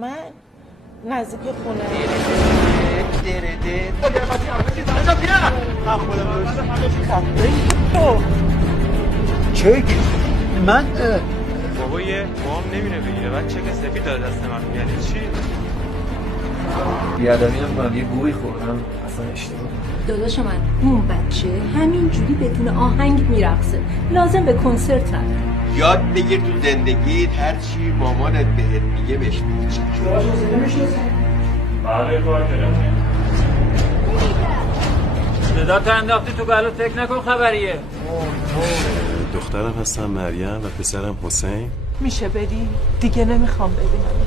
من نزدیک خونه چک من بابا یه وام نمیره بگیره بعد چک سفید داره دست من یعنی چی؟ بیادمی نمیکنم یه گوی خوردم اصلا اشتباه داداش من اون بچه همینجوری بدون آهنگ میرقصه لازم به کنسرت رفت یاد بگیر تو زندگیت هر چی مامانت بهت میگه بهش بگی بله کار کردم صدا تا انداختی تو گلو فکر نکن خبریه دخترم هستم مریم و پسرم حسین. میشه بدی؟ دیگه نمیخوام ببینم